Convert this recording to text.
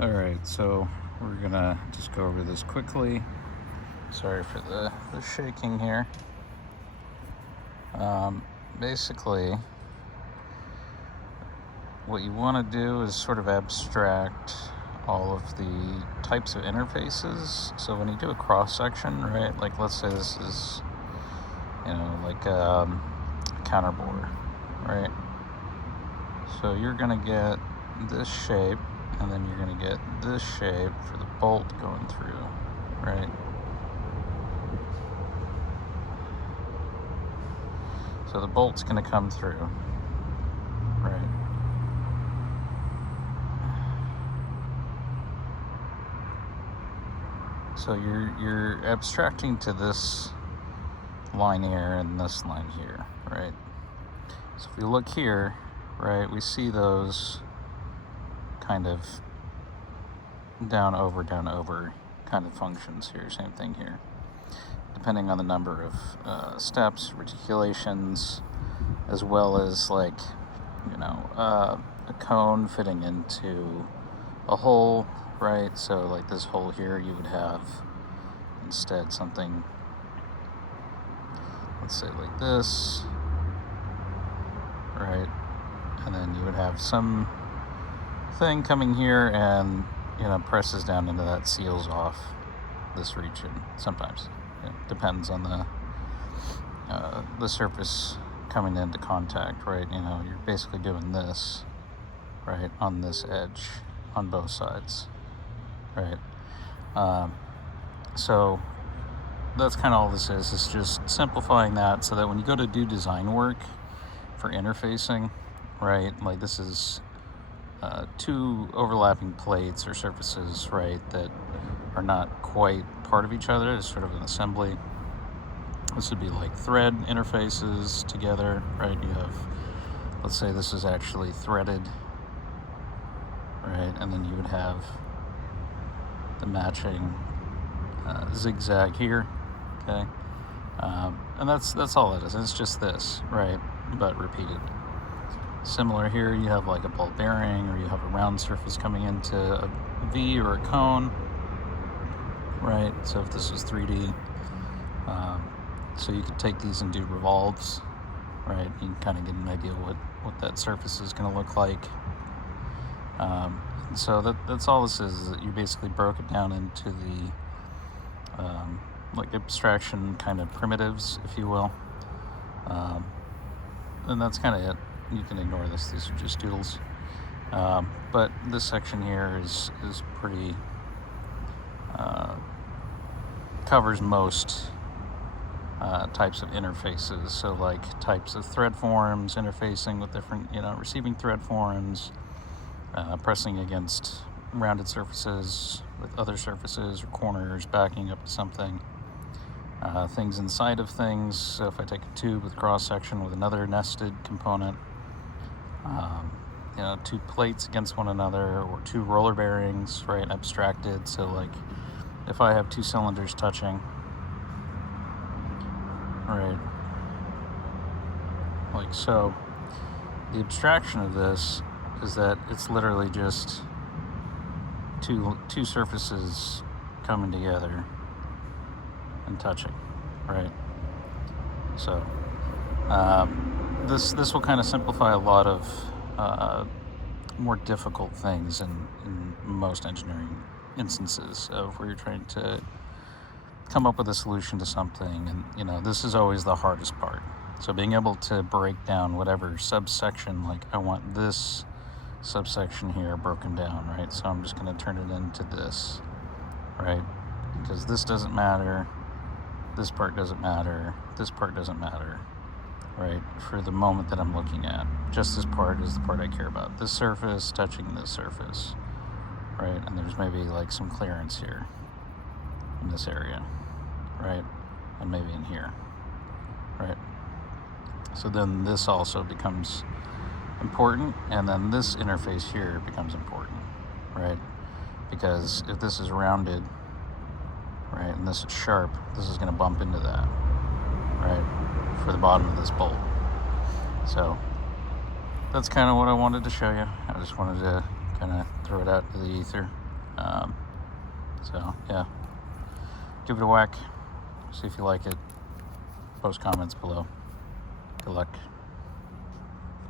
Alright, so we're gonna just go over this quickly. Sorry for the shaking here. Basically, what you want to do is sort of abstract all of the types of interfaces. So when you do a cross-section, right, like let's say this is, like a counterbore, right? So you're gonna get this shape, and then you're going to get this shape for the bolt going through, right? So the bolt's going to come through, right? So you're abstracting to this line here and this line here, right? So if you look here, right, we see those kind of down over kind of functions here. Same thing here, depending on the number of steps, reticulations, as well as like a cone fitting into a hole, right? So like this hole here, you would have instead something, let's say like this, right? And then you would have some thing coming here and presses down into that, seals off this region. Sometimes it depends on the surface coming into contact, right? You're basically doing this, right, on this edge on both sides, right? So that's kind of all this is. It's just simplifying that so that when you go to do design work for interfacing, right, like this is two overlapping plates or surfaces, right, that are not quite part of each other. It's sort of an assembly. This would be like thread interfaces together, right? You have, let's say this is actually threaded, right? And then you would have the matching zigzag here, okay? And that's all it is. It's just this, right? But repeated. Similar here, you have like a ball bearing, or you have a round surface coming into a V or a cone, right? So if this was 3D, so you could take these and do revolves, right? You can kind of get an idea what that surface is going to look like. And so that's all this is that you basically broke it down into the like abstraction kind of primitives, if you will. And that's kind of it. You can ignore this. These are just doodles. But this section here is pretty covers most types of interfaces. So like types of thread forms, interfacing with different, receiving thread forms, pressing against rounded surfaces with other surfaces or corners, backing up to something. Things inside of things. So if I take a tube with cross section with another nested component, two plates against one another, or two roller bearings, right, abstracted. So like if I have two cylinders touching, right, like so, the abstraction of this is that it's literally just two surfaces coming together and touching, right? So this will kind of simplify a lot of more difficult things in most engineering instances of where you're trying to come up with a solution to something, and this is always the hardest part. So being able to break down whatever subsection, like I want this subsection here broken down, right? So I'm just going to turn it into this, right? Because this doesn't matter, this part doesn't matter, this part doesn't matter, right? For the moment that I'm looking at, just this part is the part I care about. This surface touching this surface, right? And there's maybe like some clearance here in this area, right? And maybe in here, right? So then this also becomes important, and then this interface here becomes important, right? Because if this is rounded, right, and this is sharp, this is going to bump into that, right, for the bottom of this bolt. So that's kind of what I wanted to show you. I just wanted to kind of throw it out to the ether. Um, so yeah, give it a whack. See if you like it. Post comments below. Good luck.